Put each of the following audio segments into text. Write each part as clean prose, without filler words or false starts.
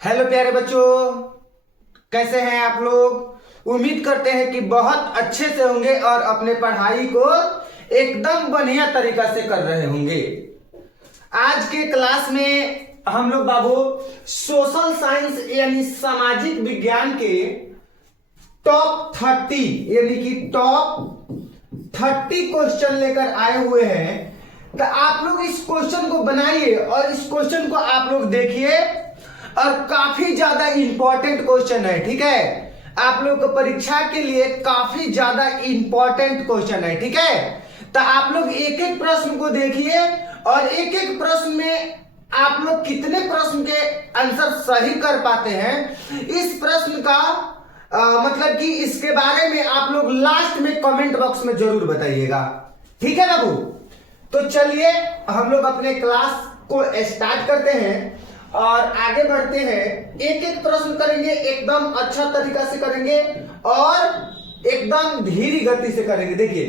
Hello प्यारे बच्चों, कैसे हैं आप लोग। उम्मीद करते हैं कि बहुत अच्छे से होंगे और अपने पढ़ाई को एकदम बढ़िया तरीका से कर रहे होंगे। आज के क्लास में हम लोग बाबू सोशल साइंस यानी सामाजिक विज्ञान के टॉप 30 यानी कि टॉप 30 क्वेश्चन लेकर आए हुए हैं। तो आप लोग इस क्वेश्चन को बनाइए और इस क्वेश्चन को आप लोग देखिए और काफी ज्यादा इंपॉर्टेंट क्वेश्चन है। ठीक है, आप लोग को परीक्षा के लिए काफी ज्यादा इंपॉर्टेंट क्वेश्चन है। ठीक है, तो आप लोग एक एक प्रश्न को देखिए और एक एक प्रश्न में आप लोग कितने प्रश्न के आंसर सही कर पाते हैं, इस प्रश्न का मतलब कि इसके बारे में आप लोग लास्ट में कमेंट बॉक्स में जरूर बताइएगा। ठीक है बाबू, तो चलिए हम लोग अपने क्लास को स्टार्ट करते हैं और आगे बढ़ते हैं। एक एक प्रश्न करेंगे, एकदम अच्छा तरीका से करेंगे और एकदम धीमी गति से करेंगे। देखिए,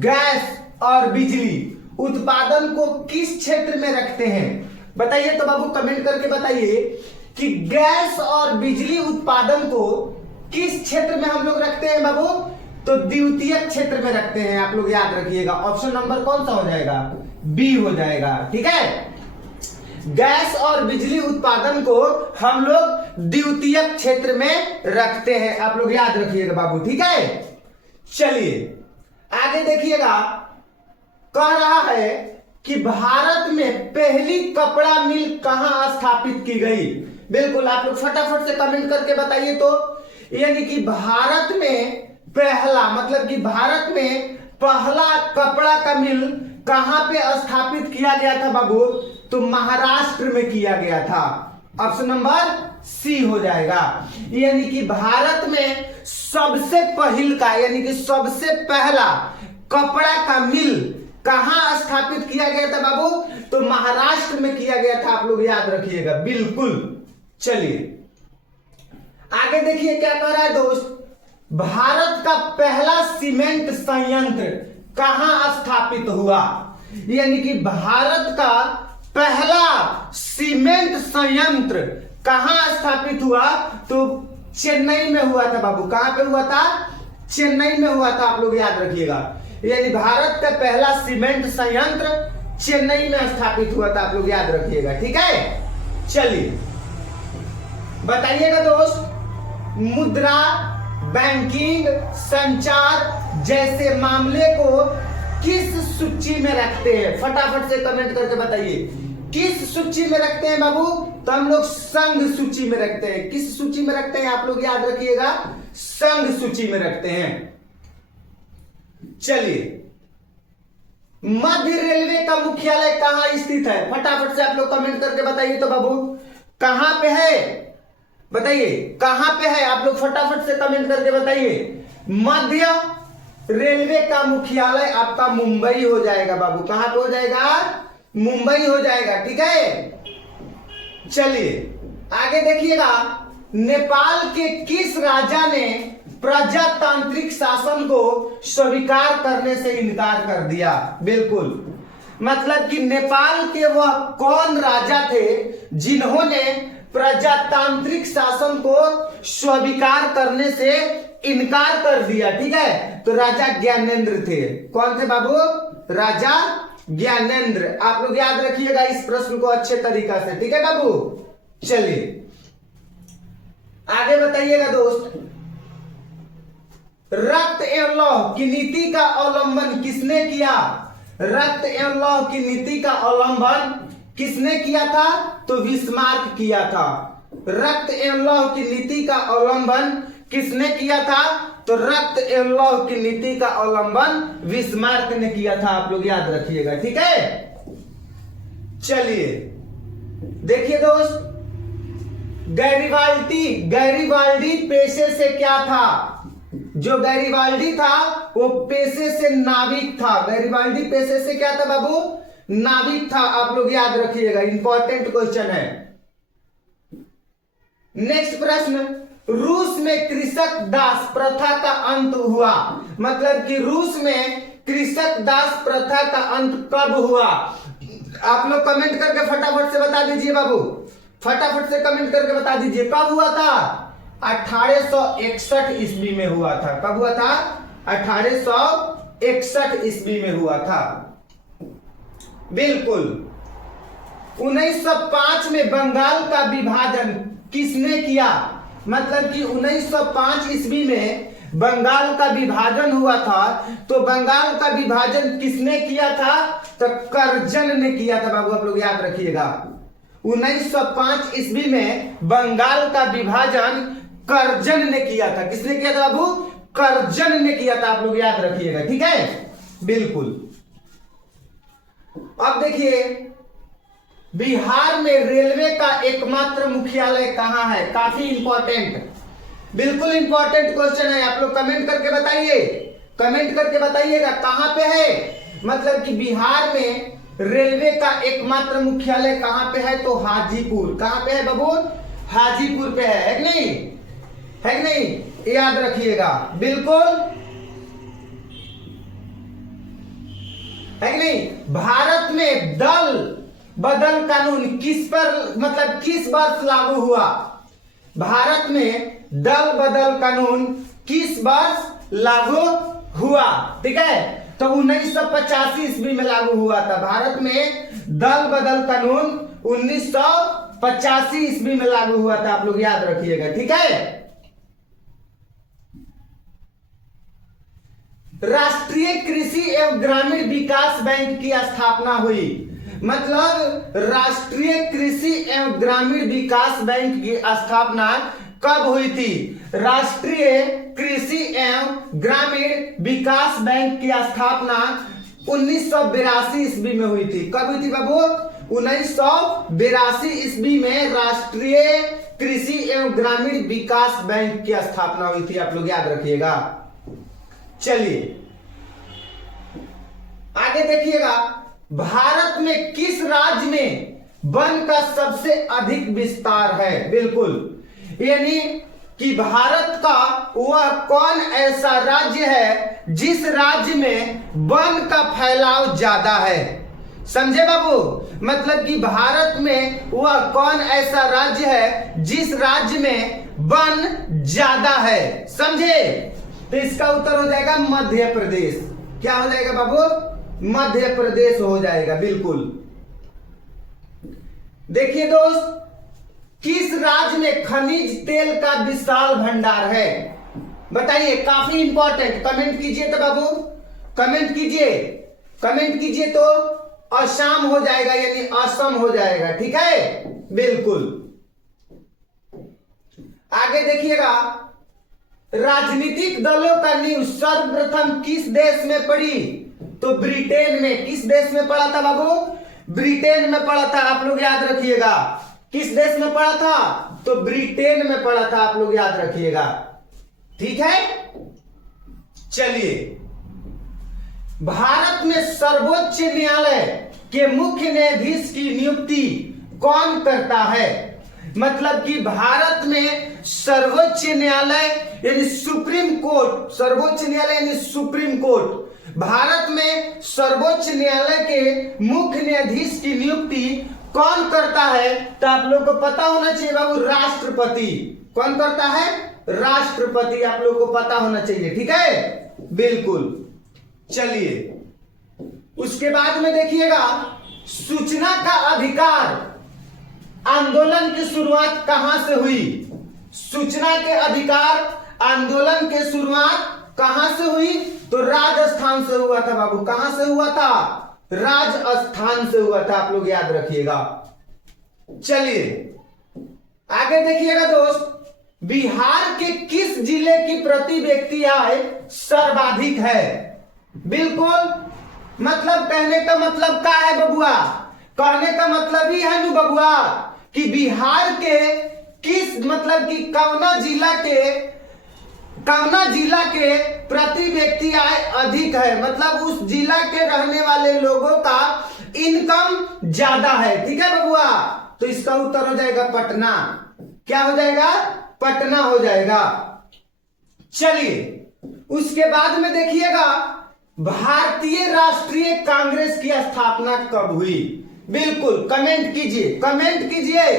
गैस और बिजली उत्पादन को किस क्षेत्र में रखते हैं, बताइए। तो बाबू कमेंट करके बताइए कि गैस और बिजली उत्पादन को किस क्षेत्र में हम लोग रखते हैं बाबू। तो द्वितीयक क्षेत्र में रखते हैं। आप लोग याद रखिएगा, ऑप्शन नंबर कौन सा हो जाएगा, बी हो जाएगा। ठीक है, गैस और बिजली उत्पादन को हम लोग द्वितीयक क्षेत्र में रखते हैं। आप लोग याद रखिएगा बाबू। ठीक है, चलिए आगे देखिएगा। कह रहा है कि भारत में पहली कपड़ा मिल कहां स्थापित की गई। बिल्कुल, आप लोग फटाफट से कमेंट करके बताइए। तो यानी कि भारत में पहला मतलब कि भारत में पहला कपड़ा का मिल कहां पे स्थापित किया गया था बाबू। तो महाराष्ट्र में किया गया था। ऑप्शन नंबर सी हो जाएगा। यानी कि भारत में सबसे पहल का यानी कि सबसे पहला कपड़ा का मिल कहां स्थापित किया गया था बाबू। तो महाराष्ट्र में किया गया था। आप लोग याद रखिएगा, बिल्कुल। चलिए आगे देखिए क्या कह रहा है दोस्त। भारत का पहला सीमेंट संयंत्र कहां स्थापित हुआ। यानी कि भारत का पहला सीमेंट संयंत्र कहां स्थापित हुआ। तो चेन्नई में हुआ था बाबू। कहां पे हुआ था, चेन्नई में हुआ था। आप लोग याद रखिएगा, यानी भारत का पहला सीमेंट संयंत्र चेन्नई में स्थापित हुआ था। आप लोग याद रखिएगा। ठीक है, चलिए बताइएगा दोस्त। मुद्रा, बैंकिंग, संचार जैसे मामले को किस सूची में रखते हैं, फटाफट से कमेंट करके बताइए। किस सूची में रखते हैं बाबू। तो हम लोग संघ सूची में रखते हैं। किस सूची में रखते हैं, आप लोग याद रखिएगा, संघ सूची में रखते हैं। चलिए, मध्य रेलवे का मुख्यालय कहां स्थित है, फटाफट से आप लोग कमेंट करके बताइए। तो बाबू कहां पे है, बताइए कहां पे है। आप लोग फटाफट से कमेंट करके बताइए। मध्य रेलवे का मुख्यालय आपका मुंबई हो जाएगा बाबू। कहां पे हो जाएगा, मुंबई हो जाएगा। ठीक है, चलिए आगे देखिएगा। नेपाल के किस राजा ने प्रजातांत्रिक शासन को स्वीकार करने से इनकार कर दिया। बिल्कुल, मतलब कि नेपाल के वह कौन राजा थे जिन्होंने प्रजातांत्रिक शासन को स्वीकार करने से इनकार कर दिया। ठीक है, तो राजा ज्ञानेंद्र थे। कौन थे बाबू, राजा ज्ञानेंद्र। आप लोग याद रखिएगा इस प्रश्न को अच्छे तरीका से। ठीक है बाबू, चलिए आगे बताइएगा दोस्त। रक्त एवं लौह की नीति का अवलंबन किसने किया। रक्त एवं लौह की नीति का अवलंबन किसने किया था। तो बिस्मार्क किया था। रक्त एवं लौह की नीति का अवलंबन किसने किया था। तो रक्त एवं लौह की नीति का अवलंबन बिस्मार्क ने किया था। आप लोग याद रखिएगा। ठीक है, चलिए देखिए दोस्त। गैरिबाल्डी पेशे से क्या था। जो गैरिबाल्डी था वो पेशे से नाविक था। गैरिबाल्डी पेशे से क्या था बाबू, नाविक था। आप लोग याद रखिएगा, इंपॉर्टेंट क्वेश्चन है। नेक्स्ट प्रश्न। रूस में कृषक दास प्रथा का अंत हुआ। मतलब कि रूस में कृषक दास प्रथा का अंत कब हुआ। आप लोग कमेंट करके फटाफट से बता दीजिए बाबू। फटाफट से कमेंट करके बता दीजिए कब हुआ था। 1861 ईस्वी में हुआ था। कब हुआ था? 1861 ईस्वी में हुआ था। बिल्कुल। 1905 में बंगाल का विभाजन किसने किया? मतलब कि 1905 ईस्वी में बंगाल का विभाजन हुआ था। तो बंगाल का विभाजन किसने किया था? तो कर्जन ने किया था बाबू, आप लोग याद रखिएगा। 1905 ईस्वी में बंगाल का विभाजन कर्जन ने किया था। किसने किया था बाबू? कर्जन ने किया था, आप लोग याद रखिएगा। ठीक है, बिल्कुल। अब देखिए, बिहार में रेलवे का एकमात्र मुख्यालय कहां है? काफी इंपॉर्टेंट, बिल्कुल इंपॉर्टेंट क्वेश्चन है। आप लोग कमेंट करके बताइए, कमेंट करके बताइएगा कहां पे है। मतलब कि बिहार में रेलवे का एकमात्र मुख्यालय कहां पे है? तो हाजीपुर। कहां पे है बाबू? हाजीपुर पे है कि नहीं? है कि नहीं? याद रखिएगा, बिल्कुल, है कि नहीं? भारत में दल बदल कानून किस पर, मतलब किस वर्ष लागू हुआ? भारत में दल बदल कानून किस वर्ष लागू हुआ? ठीक है, तो 1985 ईस्वी में लागू हुआ था। भारत में दल बदल कानून 1985 ईस्वी में लागू हुआ था, आप लोग याद रखिएगा। ठीक है, राष्ट्रीय कृषि एवं ग्रामीण विकास बैंक की स्थापना हुई। मतलब राष्ट्रीय कृषि एवं ग्रामीण विकास बैंक की स्थापना कब हुई थी? राष्ट्रीय कृषि एवं ग्रामीण विकास बैंक की स्थापना 1982 ईस्वी में हुई थी। कब हुई थी बाबू? 1982 ईस्वी में राष्ट्रीय कृषि एवं ग्रामीण विकास बैंक की स्थापना हुई थी, आप लोग याद रखिएगा। चलिए आगे देखिएगा, भारत में किस राज्य में वन का सबसे अधिक विस्तार है? बिल्कुल, यानी कि भारत का वह कौन ऐसा राज्य है जिस राज्य में वन का फैलाव ज्यादा है? समझे बाबू? मतलब कि भारत में वह कौन ऐसा राज्य है जिस राज्य में वन ज्यादा है? समझे? तो इसका उत्तर हो जाएगा मध्य प्रदेश। क्या हो जाएगा बाबू? मध्य प्रदेश हो जाएगा, बिल्कुल। देखिए दोस्त, किस राज्य में खनिज तेल का विशाल भंडार है? बताइए, काफी इंपॉर्टेंट। कमेंट कीजिए तो बाबू, कमेंट कीजिए, कमेंट कीजिए तो असम हो जाएगा, यानी असम हो जाएगा। ठीक है, बिल्कुल। आगे देखिएगा, राजनीतिक दलों का नींव सर्वप्रथम किस देश में पड़ी? तो ब्रिटेन में। किस देश में पड़ा था बाबू? ब्रिटेन में पड़ा था, आप लोग याद रखिएगा। किस देश में पड़ा था? तो ब्रिटेन में पड़ा था, आप लोग याद रखिएगा। ठीक है, चलिए, भारत में सर्वोच्च न्यायालय के मुख्य न्यायाधीश की नियुक्ति कौन करता है? मतलब कि भारत में सर्वोच्च न्यायालय यानी सुप्रीम कोर्ट, सर्वोच्च न्यायालय यानी सुप्रीम कोर्ट, भारत में सर्वोच्च न्यायालय के मुख्य न्यायाधीश की नियुक्ति कौन करता है? तो आप लोग को पता होना चाहिए बाबू, राष्ट्रपति। कौन करता है? राष्ट्रपति, आप लोग को पता होना चाहिए। ठीक है, बिल्कुल। चलिए, उसके बाद में देखिएगा, सूचना का अधिकार आंदोलन की शुरुआत कहां से हुई? सूचना के अधिकार आंदोलन की शुरुआत कहां से हुई? तो राजस्थान से हुआ था बाबू। कहां से हुआ था? राजस्थान से हुआ था, आप लोग याद रखिएगा। चलिए आगे देखिएगा दोस्त, बिहार के किस जिले की प्रति व्यक्ति आय सर्वाधिक है? बिल्कुल, मतलब कहने का मतलब क्या है बबुआ? कहने का मतलब ही है नु बबुआ कि बिहार के किस, मतलब कि कौना जिला के प्रति व्यक्ति आय अधिक है, मतलब उस जिला के रहने वाले लोगों का इनकम ज्यादा है। ठीक है बबुआ, तो इसका उत्तर हो जाएगा पटना। क्या हो जाएगा? पटना हो जाएगा। चलिए उसके बाद में देखिएगा, भारतीय राष्ट्रीय कांग्रेस की स्थापना कब हुई? बिल्कुल कमेंट कीजिए, कमेंट कीजिए।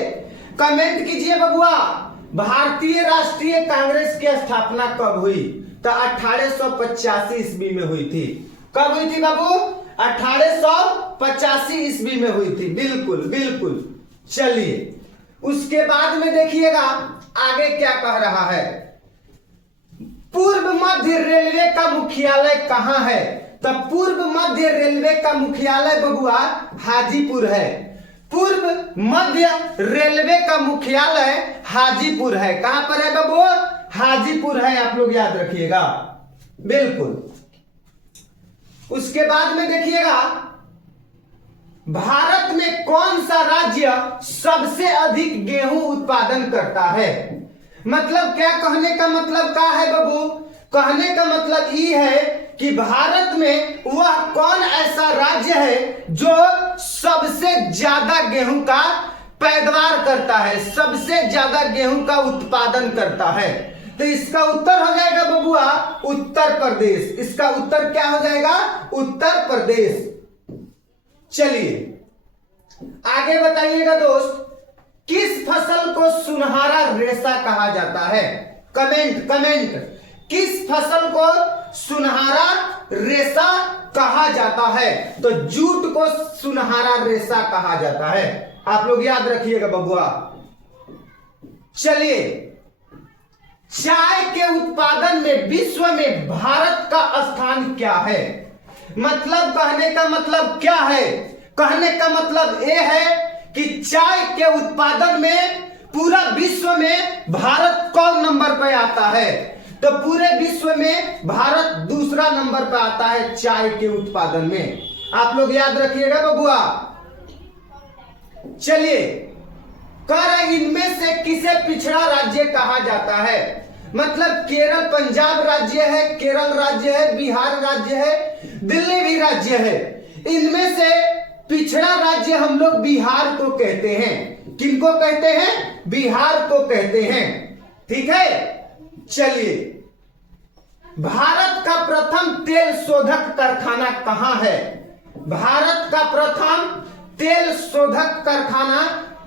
कमेंट कीजिए बबुआ, भारतीय राष्ट्रीय कांग्रेस की स्थापना कब हुई? तो 1885 ईस्वी में हुई थी। कब हुई थी बाबू? 1885 ईस्वी में हुई थी। बिल्कुल बिल्कुल। चलिए उसके बाद में देखिएगा आगे क्या कह रहा है। पूर्व मध्य रेलवे का मुख्यालय कहां है? तो पूर्व मध्य रेलवे का मुख्यालय बबुआ हाजीपुर है। पूर्व मध्य रेलवे का मुख्यालय हाजीपुर है। कहां पर है बाबू? हाजीपुर है, आप लोग याद रखिएगा। बिल्कुल। उसके बाद में देखिएगा भारत में कौन सा राज्य सबसे अधिक गेहूं उत्पादन करता है? मतलब क्या कहने का मतलब क्या है बाबू? कहने का मतलब ये है कि भारत में वह कौन ऐसा राज्य है जो सबसे ज्यादा गेहूं का पैदावार करता है, सबसे ज्यादा गेहूं का उत्पादन करता है। तो इसका उत्तर हो जाएगा बबुआ उत्तर प्रदेश। इसका उत्तर क्या हो जाएगा? उत्तर प्रदेश। चलिए आगे बताइएगा दोस्त, किस फसल को सुनहरा रेशा कहा जाता है? कमेंट। किस फसल को सुनहरा रेशा कहा जाता है? तो जूट को सुनहरा रेशा कहा जाता है। आप लोग याद रखिएगा बबुआ। चलिए चाय के उत्पादन में विश्व में भारत का स्थान क्या है? मतलब कहने का मतलब क्या है? कहने का मतलब यह है कि चाय के उत्पादन में पूरा विश्व में भारत कौन नंबर पर आता है? तो पूरे विश्व में भारत दूसरा नंबर पर आता है चाय के उत्पादन में। आप लोग याद रखिएगा बबुआ। चलिए कर इनमें से किसे पिछड़ा राज्य कहा जाता है? मतलब केरल पंजाब राज्य है, केरल राज्य है, बिहार राज्य है, दिल्ली भी राज्य है। इनमें से पिछड़ा राज्य हम लोग बिहार को कहते हैं। किनको कहते हैं? बिहार को कहते हैं। ठीक है। चलिए भारत का प्रथम तेल शोधक कारखाना कहां है? भारत का प्रथम तेल शोधक कारखाना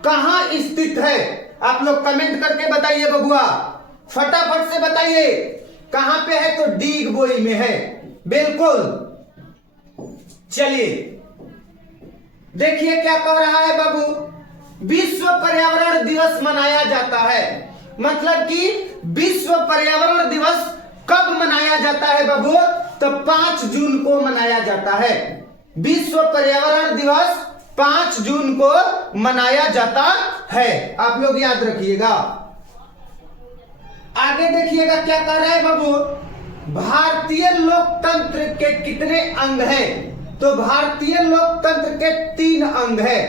कहां स्थित है? आप लोग कमेंट करके बताइए बबुआ, फटाफट से बताइए कहां पे है? तो डीगबोई में है। बिल्कुल। चलिए देखिए क्या कह रहा है बाबू, विश्व पर्यावरण दिवस मनाया जाता है। मतलब कि विश्व पर्यावरण दिवस कब मनाया जाता है बाबू? तो 5 जून को मनाया जाता है। विश्व पर्यावरण दिवस 5 जून को मनाया जाता है। आप लोग याद रखिएगा। आगे देखिएगा क्या कह रहा है बाबू, भारतीय लोकतंत्र के कितने अंग हैं? तो भारतीय लोकतंत्र के 3 अंग है।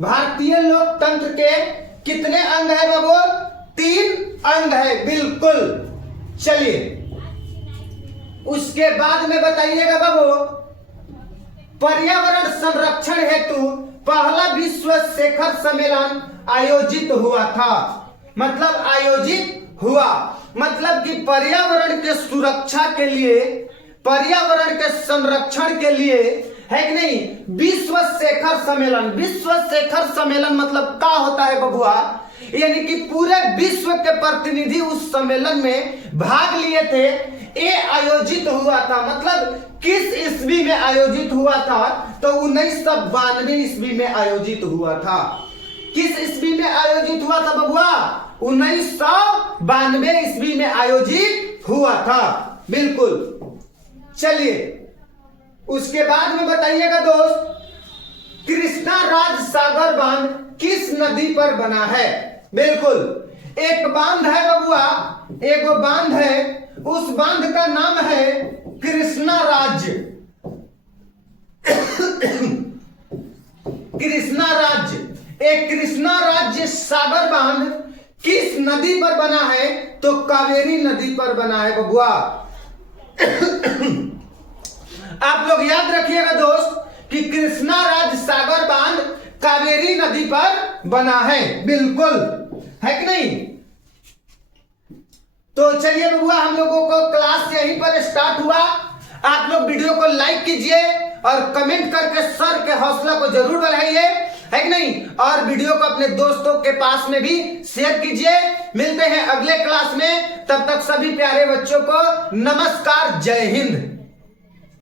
भारतीय लोकतंत्र के कितने अंग है बाबू? 3 अंग है। बिल्कुल। चलिए उसके बाद में बताइएगा बाबू, पर्यावरण संरक्षण हेतु पहला विश्व शिखर सम्मेलन आयोजित हुआ था। मतलब आयोजित हुआ मतलब कि पर्यावरण के सुरक्षा के लिए, पर्यावरण के संरक्षण के लिए है कि नहीं, विश्व शिखर सम्मेलन। विश्व शिखर सम्मेलन मतलब क्या होता है बबुआ? यानी कि पूरे विश्व के प्रतिनिधि उस सम्मेलन में भाग लिए थे। ये आयोजित हुआ था। मतलब किस ईस्वी में आयोजित हुआ था? तो 1992 ईस्वी में आयोजित हुआ था। किस ईस्वी में आयोजित हुआ था बबुआ? 1992 ईस्वी में आयोजित हुआ था। बिल्कुल। चलिए उसके बाद में बताइएगा दोस्त, कृष्णा राज सागर बांध किस नदी पर बना है? बिल्कुल। एक बांध है बबुआ, एक बांध है, उस बांध का नाम है कृष्णा राज्य। कृष्णा राज्य। एक कृष्णा राज्य सागर बांध किस नदी पर बना है? तो कावेरी नदी पर बना है बबुआ। आप लोग याद रखिएगा दोस्त कि कृष्णा राज्य सागर बांध कावेरी नदी पर बना है। बिल्कुल है कि नहीं? तो चलिए बबुआ हम लोगों को क्लास यहीं पर स्टार्ट हुआ। आप लोग वीडियो को लाइक कीजिए और कमेंट करके सर के हौसला को जरूर बढ़ाइए। है कि नहीं। और वीडियो को अपने दोस्तों के पास में भी शेयर कीजिए। मिलते हैं अगले क्लास में, तब तक सभी प्यारे बच्चों को नमस्कार, जय हिंद।